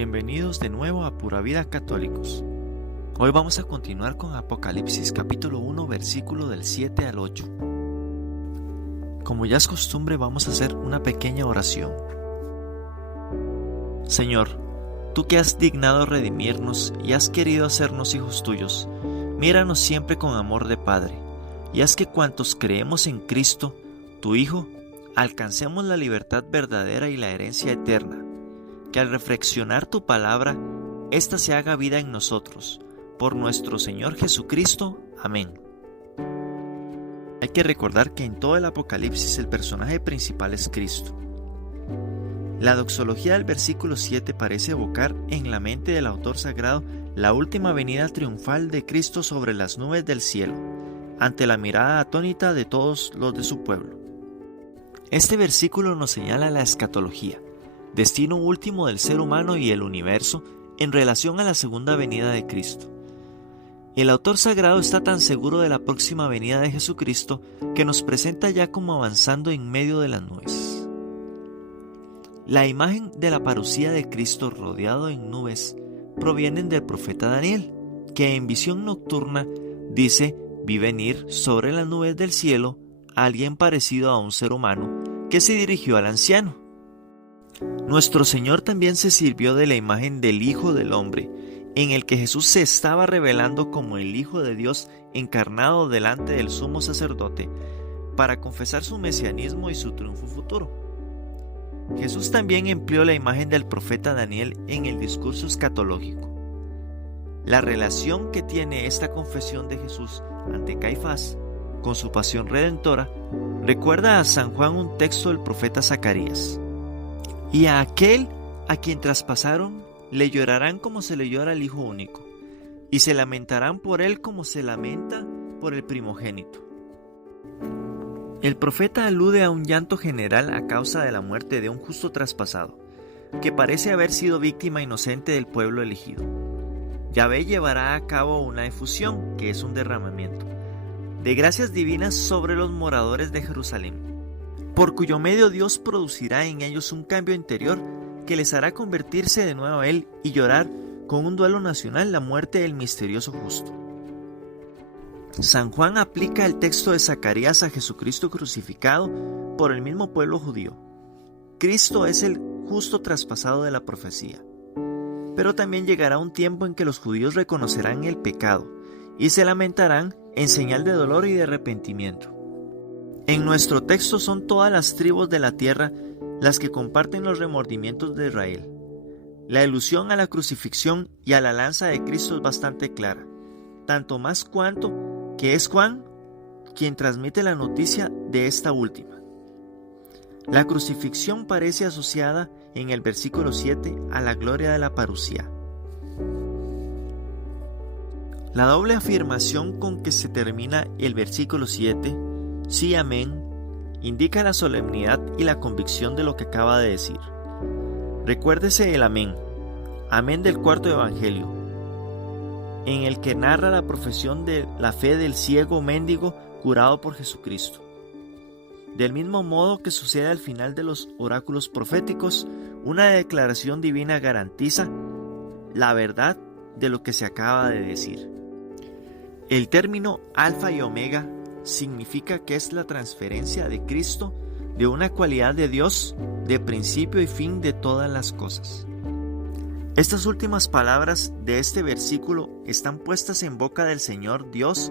Bienvenidos de nuevo a Pura Vida Católicos. Hoy vamos a continuar con Apocalipsis capítulo 1 versículo del 7 al 8. Como ya es costumbre, vamos a hacer una pequeña oración. Señor, tú que has dignado redimirnos y has querido hacernos hijos tuyos, míranos siempre con amor de Padre, y haz que cuantos creemos en Cristo, tu Hijo, alcancemos la libertad verdadera y la herencia eterna. Que al reflexionar tu palabra, ésta se haga vida en nosotros, por nuestro Señor Jesucristo. Amén. Hay que recordar que en todo el Apocalipsis el personaje principal es Cristo. La doxología del versículo 7 parece evocar en la mente del autor sagrado la última venida triunfal de Cristo sobre las nubes del cielo, ante la mirada atónita de todos los de su pueblo. Este versículo nos señala la escatología, destino último del ser humano y el universo en relación a la segunda venida de Cristo. El autor sagrado está tan seguro de la próxima venida de Jesucristo que nos presenta ya como avanzando en medio de las nubes. La imagen de la parucía de Cristo rodeado en nubes provienen del profeta Daniel, que en visión nocturna dice: vi venir sobre las nubes del cielo a alguien parecido a un ser humano que se dirigió al anciano. Nuestro Señor también se sirvió de la imagen del Hijo del Hombre, en el que Jesús se estaba revelando como el Hijo de Dios encarnado delante del sumo sacerdote, para confesar su mesianismo y su triunfo futuro. Jesús también empleó la imagen del profeta Daniel en el discurso escatológico. La relación que tiene esta confesión de Jesús ante Caifás con su pasión redentora recuerda a San Juan un texto del profeta Zacarías. Y a aquel a quien traspasaron le llorarán como se le llora al hijo único, y se lamentarán por él como se lamenta por el primogénito. El profeta alude a un llanto general a causa de la muerte de un justo traspasado, que parece haber sido víctima inocente del pueblo elegido. Yahvé llevará a cabo una efusión, que es un derramamiento, de gracias divinas sobre los moradores de Jerusalén, por cuyo medio Dios producirá en ellos un cambio interior que les hará convertirse de nuevo a Él y llorar con un duelo nacional la muerte del misterioso justo. San Juan aplica el texto de Zacarías a Jesucristo crucificado por el mismo pueblo judío. Cristo es el justo traspasado de la profecía. Pero también llegará un tiempo en que los judíos reconocerán el pecado y se lamentarán en señal de dolor y de arrepentimiento. En nuestro texto son todas las tribus de la tierra las que comparten los remordimientos de Israel. La alusión a la crucifixión y a la lanza de Cristo es bastante clara, tanto más cuanto que es Juan quien transmite la noticia de esta última. La crucifixión parece asociada en el versículo 7 a la gloria de la parucía. La doble afirmación con que se termina el versículo 7, sí, amén, indica la solemnidad y la convicción de lo que acaba de decir. Recuérdese el amén, amén del cuarto evangelio, en el que narra la profesión de la fe del ciego mendigo curado por Jesucristo. Del mismo modo que sucede al final de los oráculos proféticos, una declaración divina garantiza la verdad de lo que se acaba de decir. El término alfa y omega significa que es la transferencia de Cristo de una cualidad de Dios de principio y fin de todas las cosas. Estas últimas palabras de este versículo están puestas en boca del Señor Dios,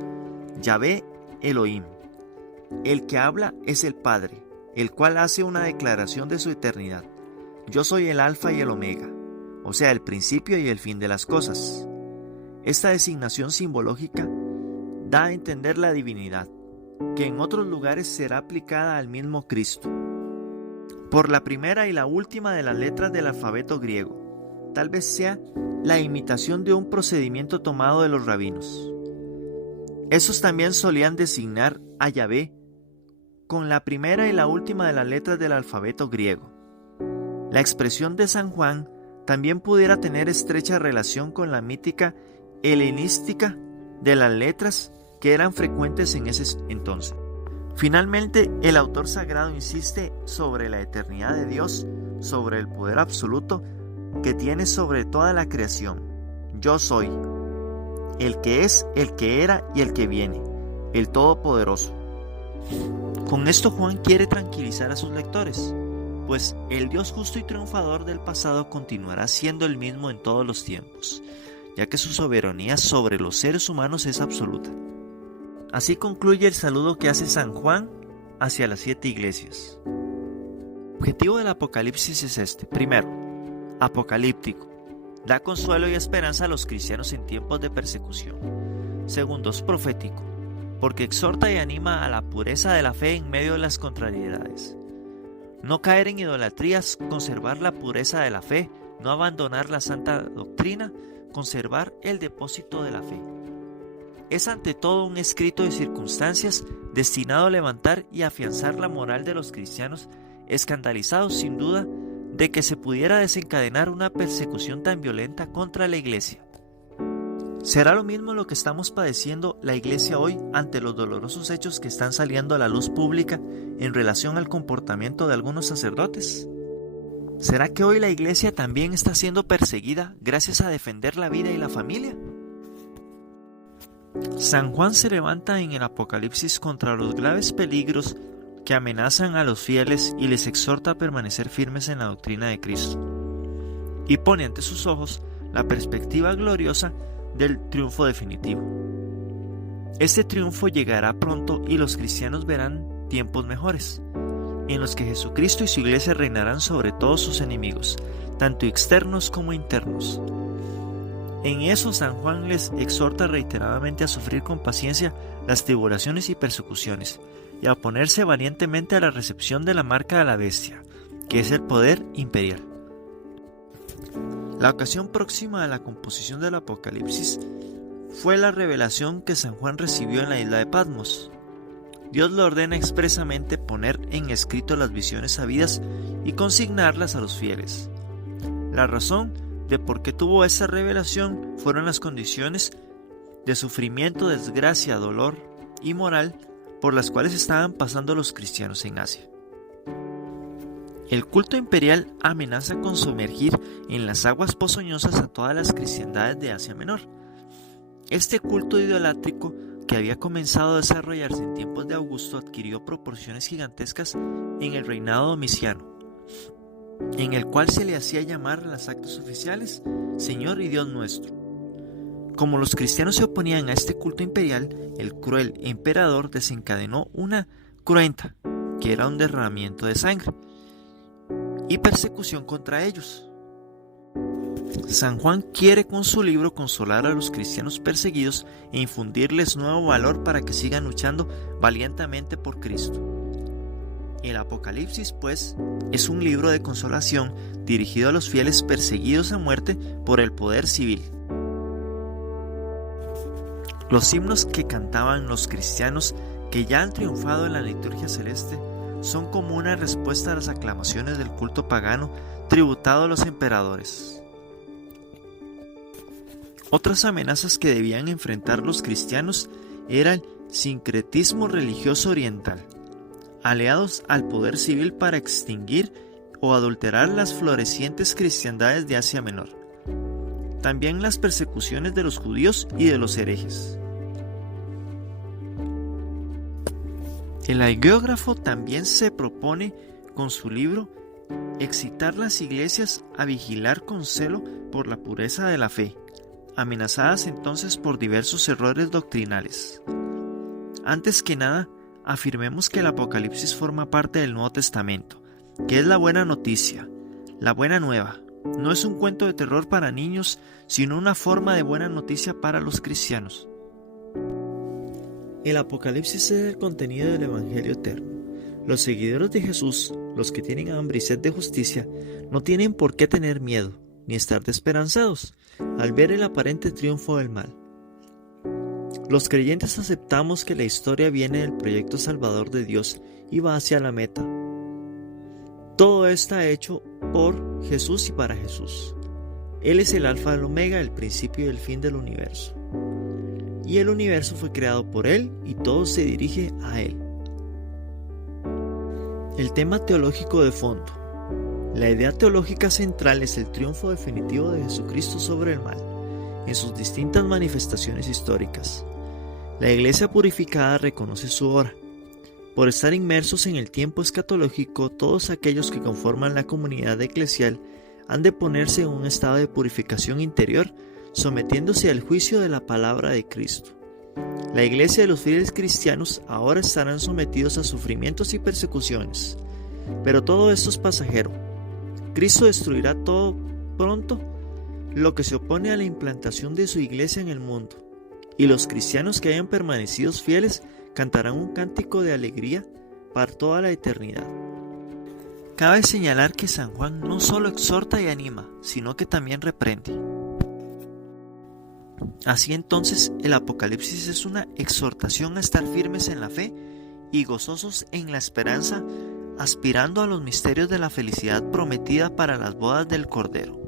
Yahvé Elohim. El que habla es el Padre, el cual hace una declaración de su eternidad. Yo soy el alfa y el omega, o sea, el principio y el fin de las cosas. Esta designación simbológica da a entender la divinidad, que en otros lugares será aplicada al mismo Cristo. Por la primera y la última de las letras del alfabeto griego, tal vez sea la imitación de un procedimiento tomado de los rabinos. Esos también solían designar a Yahvé con la primera y la última de las letras del alfabeto griego. La expresión de San Juan también pudiera tener estrecha relación con la mítica helenística de las letras que eran frecuentes en ese entonces. Finalmente, el autor sagrado insiste sobre la eternidad de Dios, sobre el poder absoluto, que tiene sobre toda la creación. Yo soy, el que es, el que era y el que viene, el Todopoderoso. Con esto Juan quiere tranquilizar a sus lectores, pues el Dios justo y triunfador del pasado continuará siendo el mismo en todos los tiempos, ya que su soberanía sobre los seres humanos es absoluta. Así concluye el saludo que hace San Juan hacia las 7 iglesias. El objetivo del Apocalipsis es este. Primero, apocalíptico. Da consuelo y esperanza a los cristianos en tiempos de persecución. Segundo, es profético, porque exhorta y anima a la pureza de la fe en medio de las contrariedades. No caer en idolatrías, conservar la pureza de la fe, no abandonar la santa doctrina, conservar el depósito de la fe. Es ante todo un escrito de circunstancias destinado a levantar y afianzar la moral de los cristianos, escandalizados sin duda de que se pudiera desencadenar una persecución tan violenta contra la Iglesia. ¿Será lo mismo lo que estamos padeciendo la Iglesia hoy ante los dolorosos hechos que están saliendo a la luz pública en relación al comportamiento de algunos sacerdotes? ¿Será que hoy la Iglesia también está siendo perseguida gracias a defender la vida y la familia? San Juan se levanta en el Apocalipsis contra los graves peligros que amenazan a los fieles y les exhorta a permanecer firmes en la doctrina de Cristo, y pone ante sus ojos la perspectiva gloriosa del triunfo definitivo. Este triunfo llegará pronto y los cristianos verán tiempos mejores, en los que Jesucristo y su Iglesia reinarán sobre todos sus enemigos, tanto externos como internos. En eso San Juan les exhorta reiteradamente a sufrir con paciencia las tribulaciones y persecuciones, y a oponerse valientemente a la recepción de la marca de la bestia, que es el poder imperial. La ocasión próxima a la composición del Apocalipsis fue la revelación que San Juan recibió en la isla de Patmos. Dios le ordena expresamente poner en escrito las visiones sabidas y consignarlas a los fieles. La razón de por qué tuvo esa revelación fueron las condiciones de sufrimiento, desgracia, dolor y moral por las cuales estaban pasando los cristianos en Asia. El culto imperial amenaza con sumergir en las aguas ponzoñosas a todas las cristiandades de Asia Menor. Este culto idolátrico, que había comenzado a desarrollarse en tiempos de Augusto, adquirió proporciones gigantescas en el reinado domiciano, en el cual se le hacía llamar a los actos oficiales Señor y Dios nuestro. Como los cristianos se oponían a este culto imperial, el cruel emperador desencadenó una cruenta, que era un derramamiento de sangre, y persecución contra ellos. San Juan quiere con su libro consolar a los cristianos perseguidos e infundirles nuevo valor para que sigan luchando valientemente por Cristo. El Apocalipsis, pues, es un libro de consolación dirigido a los fieles perseguidos a muerte por el poder civil. Los himnos que cantaban los cristianos que ya han triunfado en la liturgia celeste son como una respuesta a las aclamaciones del culto pagano tributado a los emperadores. Otras amenazas que debían enfrentar los cristianos era el sincretismo religioso oriental, aliados al poder civil para extinguir o adulterar las florecientes cristiandades de Asia Menor. También las persecuciones de los judíos y de los herejes. El hagiógrafo también se propone con su libro excitar las iglesias a vigilar con celo por la pureza de la fe, amenazadas entonces por diversos errores doctrinales. Antes que nada, afirmemos que el Apocalipsis forma parte del Nuevo Testamento, que es la buena noticia, la buena nueva. No es un cuento de terror para niños, sino una forma de buena noticia para los cristianos. El Apocalipsis es el contenido del Evangelio eterno. Los seguidores de Jesús, los que tienen hambre y sed de justicia, no tienen por qué tener miedo, ni estar desesperanzados, al ver el aparente triunfo del mal. Los creyentes aceptamos que la historia viene del proyecto salvador de Dios y va hacia la meta. Todo está hecho por Jesús y para Jesús. Él es el alfa y el omega, el principio y el fin del universo. Y el universo fue creado por Él y todo se dirige a Él. El tema teológico de fondo. La idea teológica central es el triunfo definitivo de Jesucristo sobre el mal, en sus distintas manifestaciones históricas. La Iglesia purificada reconoce su hora. Por estar inmersos en el tiempo escatológico, todos aquellos que conforman la comunidad eclesial han de ponerse en un estado de purificación interior, sometiéndose al juicio de la palabra de Cristo. La Iglesia de los fieles cristianos ahora estarán sometidos a sufrimientos y persecuciones, pero todo esto es pasajero. Cristo destruirá todo pronto lo que se opone a la implantación de su Iglesia en el mundo, y los cristianos que hayan permanecido fieles cantarán un cántico de alegría para toda la eternidad. Cabe señalar que San Juan no solo exhorta y anima, sino que también reprende. Así entonces, el Apocalipsis es una exhortación a estar firmes en la fe y gozosos en la esperanza, aspirando a los misterios de la felicidad prometida para las bodas del Cordero.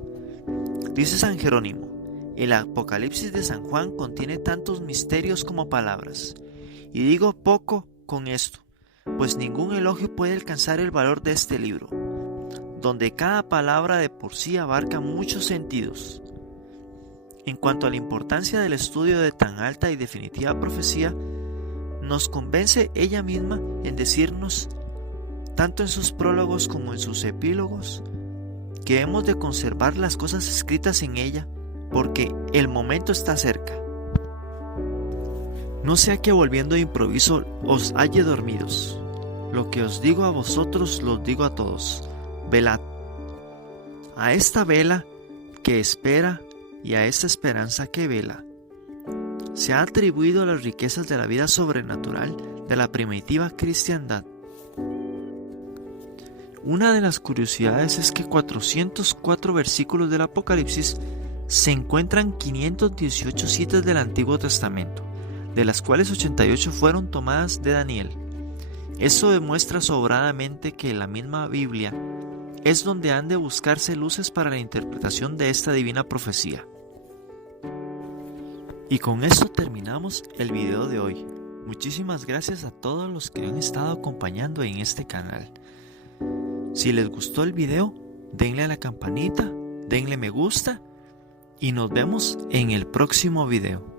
Dice San Jerónimo: el Apocalipsis de San Juan contiene tantos misterios como palabras. Y digo poco con esto, pues ningún elogio puede alcanzar el valor de este libro, donde cada palabra de por sí abarca muchos sentidos. En cuanto a la importancia del estudio de tan alta y definitiva profecía, nos convence ella misma en decirnos, tanto en sus prólogos como en sus epílogos, que hemos de conservar las cosas escritas en ella, porque el momento está cerca. No sea que volviendo de improviso os halle dormidos. Lo que os digo a vosotros lo digo a todos: velad. A esta vela que espera y a esta esperanza que vela, se ha atribuido las riquezas de la vida sobrenatural de la primitiva cristiandad. Una de las curiosidades es que 404 versículos del Apocalipsis se encuentran 518 citas del Antiguo Testamento, de las cuales 88 fueron tomadas de Daniel. Eso demuestra sobradamente que la misma Biblia es donde han de buscarse luces para la interpretación de esta divina profecía. Y con esto terminamos el video de hoy. Muchísimas gracias a todos los que han estado acompañando en este canal. Si les gustó el video, denle a la campanita, denle me gusta y nos vemos en el próximo video.